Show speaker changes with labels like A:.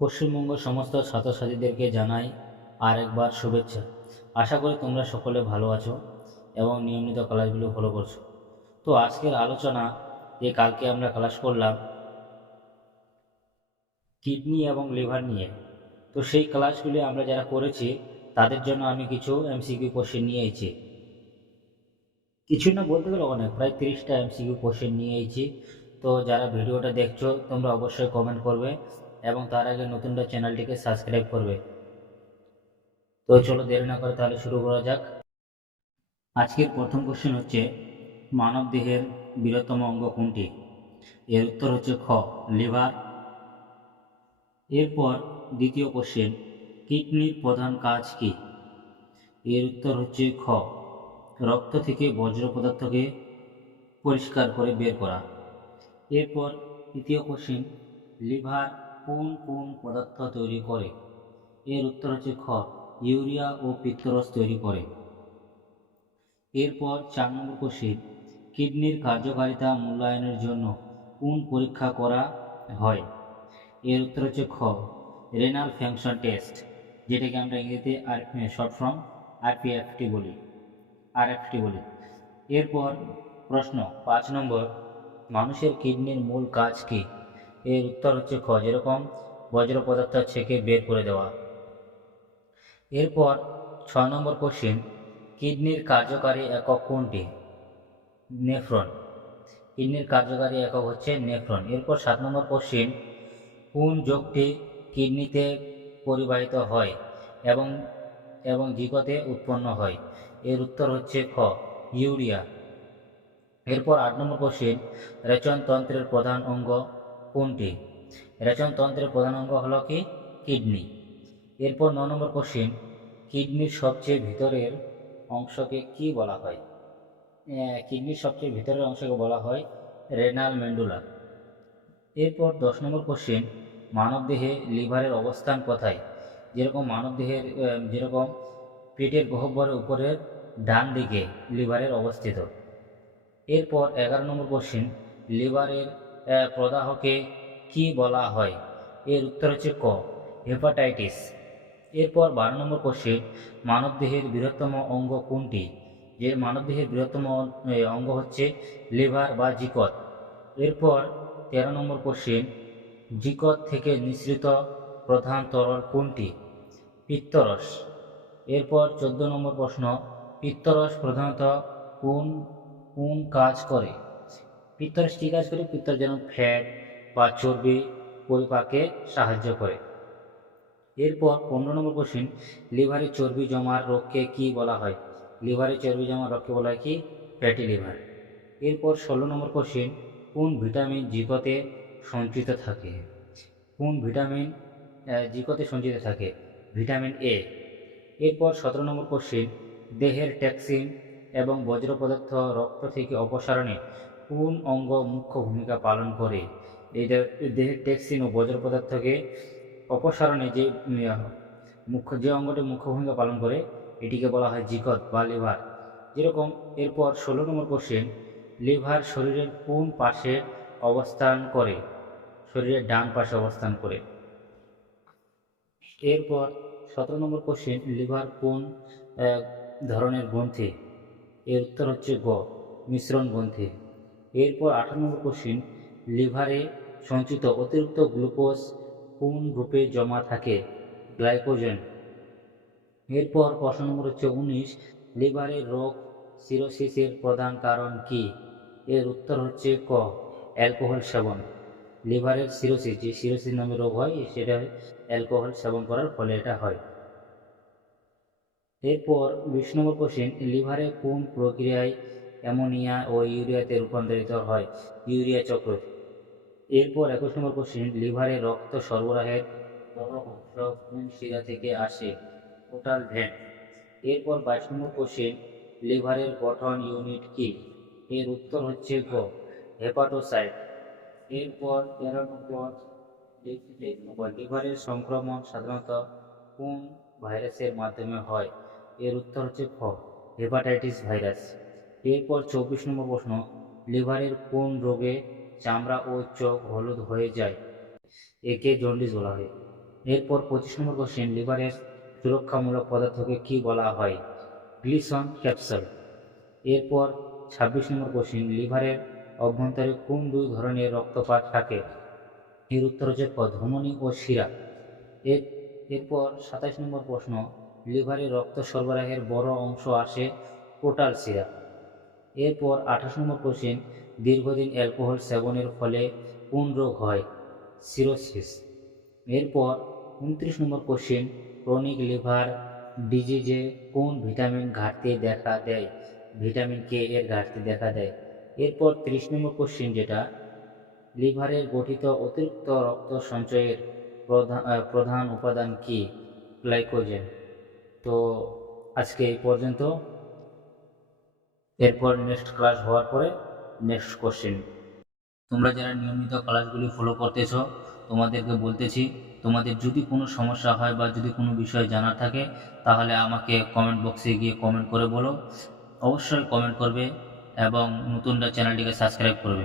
A: পশ্চিমবঙ্গ সমস্ত ছাত্রছাত্রীদেরকে জানাই আর একবার শুভেচ্ছা। আশা করি তোমরা সকলে ভালো আছো এবং নিয়মিত ক্লাসগুলো ফলো করছ। তো আজকের আলোচনা যে কালকে আমরা ক্লাস করলাম কিডনি এবং লিভার নিয়ে। তো সেই ক্লাসগুলি আমরা যারা করেছি, তাদের জন্য আমি কিছু এমসিকিউ কোশ্চেন নিয়ে এসেছি কিছু না বলতে গেলে অনেক, প্রায় তিরিশটা এমসিকিউ কোশ্চেন নিয়েছি। তো যারা ভিডিওটা দেখছ, তোমরা অবশ্যই কমেন্ট করবে। এবং তার আগে নতুনটা চ্যানেলটিকে সাবস্ক্রাইব করবে। তো চলো দেরি না করে তাহলে শুরু করা যাক। আজকের প্রথম কোশ্চেন হচ্ছে, মানব দেহের বৃহত্তম অঙ্গ কোনটি? এর উত্তর হচ্ছে খ, লিভার। এরপর দ্বিতীয় কোশ্চেন কিডনির প্রধান কাজ কি? এর উত্তর হচ্ছে খ, রক্ত থেকে বজ্র পদার্থকে পরিষ্কার করে বের করা। এরপর তৃতীয় কোশ্চেন লিভার কোন কোন পদার্থ তৈরি করে? এর উত্তর হচ্ছে খ, ইউরিয়া ও পিত্তরস তৈরি করে। এরপর চার নম্বর কোশ্চেন কিডনির কার্যকারিতা মূল্যায়নের জন্য কোন পরীক্ষা করা হয়? এর উত্তর হচ্ছে খ রেনাল ফাংশন টেস্ট যেটাকে আমরা ইংরেজিতে আর শর্ট ফর্ম আরপিএফটি বলি আরএফটি বলি। এরপর প্রশ্ন, পাঁচ নম্বর, মানুষের কিডনির মূল কাজ কি? এর উত্তর হচ্ছে খ, যেরকম বজ্র পদার্থ ছেঁকে বের করে দেওয়া। এরপর ছ নম্বর কোশ্চেন কিডনির কার্যকারী একক কোনটি? নেফ্রন। কিডনির কার্যকারী একক হচ্ছে নেফ্রন। এরপর সাত নম্বর কোশ্চেন কোন যোগটি কিডনিতে পরিবাহিত হয় এবং এবং জিগতে উৎপন্ন হয়? এর উত্তর হচ্ছে খ, ইউরিয়া। এরপর আট নম্বর কোশ্চেন রেচনতন্ত্রের প্রধান অঙ্গ কোনটি? রেচনতন্ত্রের প্রধান অঙ্গ হলো কি? কিডনি। এরপর ন নম্বর কোশ্চেন কিডনির সবচেয়ে ভিতরের অংশকে কি বলা হয়? কিডনির সবচেয়ে ভিতরের অংশকে বলা হয় রেনাল মেন্ডুলা এরপর দশ নম্বর কোশ্চেন মানবদেহে লিভারের অবস্থান কোথায়? যেরকম মানবদেহের যেরকম পেটের গহ্বরের উপরের ডান দিকে লিভারের অবস্থিত। এরপর এগারো নম্বর কোশ্চেন লিভারের প্রদাহকে কি বলা হয়? এর উত্তর হচ্ছে ক, হেপাটাইটিস। এরপর বারো নম্বর কোশ্চেন, মানবদেহের বৃহত্তম অঙ্গ কোনটি? যে মানবদেহের বৃহত্তম অঙ্গ হচ্ছে লিভার বা জিকত। এরপর তেরো নম্বর কোশ্চেন, জিকত থেকে নিঃসৃত প্রধান তরল কোনটি? পিত্তরস। এরপর চোদ্দ নম্বর প্রশ্ন, পিত্তরস প্রধানত কোন কোন কাজ করে? কাজ করে পিত্তর যেন ফ্যাট বা চর্বি পরিপাকে সাহায্য করে। এরপর পনেরো নম্বর কোশ্চেন লিভারে চর্বি জমার রোগকে কি বলা হয়? লিভারে চর্বি জমার রোগকে বলা হয় কি? Fatty liver. এরপর ষোলো নম্বর কোশ্চেন কোন ভিটামিন জিকতে সঞ্চিত থাকে? কোন ভিটামিন জিকতে সঞ্চিত থাকে? ভিটামিন এ এরপর সতেরো নম্বর কোশ্চেন দেহের ট্যাক্সিন এবং বজ্র পদার্থ রক্ত থেকে অপসারণে কোন অঙ্গ মুখ্য ভূমিকা পালন করে? দে- দেহের ট্যাক্সিন ও বজ্র পদার্থকে অপসারণে যে মুখ্য, যে অঙ্গটি মুখ্য ভূমিকা পালন করে, এটিকে বলা হয় জিকত বা লিভার। যেরকম, এরপর ষোলো নম্বর কোশ্চেন লিভার শরীরের কোন পাশে অবস্থান করে? শরীরের ডান পাশে অবস্থান করে। এরপর সতেরো নম্বর কোশ্চেন লিভার কোন ধরনের গ্রন্থি? এর উত্তর হচ্ছে গ, মিশ্রণ গ্রন্থি। এরপর আঠারো নম্বর লিভারে সঞ্চিত অতিরিক্ত গ্লুকোজ কোন গ্রুপে জমা থাকে? গ্লাইকোজেন। এরপর প্রশ্ন নম্বর হচ্ছে উনিশ লিভারের রোগ সিরোসিসের প্রধান কারণ কি? এর উত্তর হচ্ছে ক, অ্যালকোহল সেবন। লিভারের সিরোসিস, যে সিরোসিস নামে রোগ হয়, সেটা অ্যালকোহল সেবন করার ফলে এটা হয়। এরপর বিশ নম্বর কোশ্চেন, লিভারে কোন প্রক্রিয়ায় অ্যামোনিয়া ও ইউরিয়াতে রূপান্তরিত হয়। ইউরিয়া চক্র। এরপর একুশ নম্বর কোশ্চেন লিভারে রক্ত সরবরাহের কোন শিরা থেকে আসে? Portal vein. এরপর বাইশ নম্বর কোশ্চেন লিভারের গঠন ইউনিট কি? এর উত্তর হচ্ছে গ হেপাটোসাইট এরপর তেরো নম্বর লিভারের সংক্রমণ সাধারণত কোন ভাইরাসের মাধ্যমে হয়? এর উত্তর হচ্ছে খ হেপাটাইটিস ভাইরাস এরপর চব্বিশ নম্বর প্রশ্ন, লিভারের কোন রোগে চামড়া ও চোখ হলুদ হয়ে যায়? একে জন্ডিস বলা হয়। এরপর পঁচিশ নম্বর কোশ্চেন লিভারের সুরক্ষামূলক পদার্থকে কি বলা হয়? Glisson capsule. এরপর ছাব্বিশ নম্বর কোশ্চেন লিভারের অভ্যন্তরে কোন দুই ধরনের রক্তপাত থাকে? এর উত্তর হচ্ছে ধমনী ও শিরা। এর, এরপর সাতাশ নম্বর প্রশ্ন, লিভারে রক্ত সরবরাহের বড় অংশ আসে পোটাল শিরা। এরপর আঠাশ নম্বর কোশ্চেন দীর্ঘদিন অ্যালকোহল সেবনের ফলে কোন রোগ হয়? সিরোসিস এরপর উনত্রিশ নম্বর কোশ্চেন ক্রনিক লিভার ডিজিজে কোন ভিটামিন ঘাটতি দেখা দেয়? ভিটামিন কে এর ঘাটতি দেখা দেয়। এরপর ত্রিশ নম্বর কোশ্চেন যেটা লিভারের গঠিত অতিরিক্ত রক্ত সঞ্চয়ের প্রধান প্রধান উপাদান কি? গ্লাইকোজেন তো আজকে এই পর্যন্ত। এরপর নেক্সট ক্লাস হওয়ার পরে নেক্সট কোশ্চেন তোমরা যারা নিয়মিত ক্লাসগুলি ফলো করতেছ, তোমাদেরকে বলতেছি, তোমাদের যদি কোনো সমস্যা হয় বা যদি কোনো বিষয় জানার থাকে, তাহলে আমাকে কমেন্ট বক্সে গিয়ে কমেন্ট করে বলো। অবশ্যই কমেন্ট করবে এবং নতুনটা চ্যানেলটিকে সাবস্ক্রাইব করবে।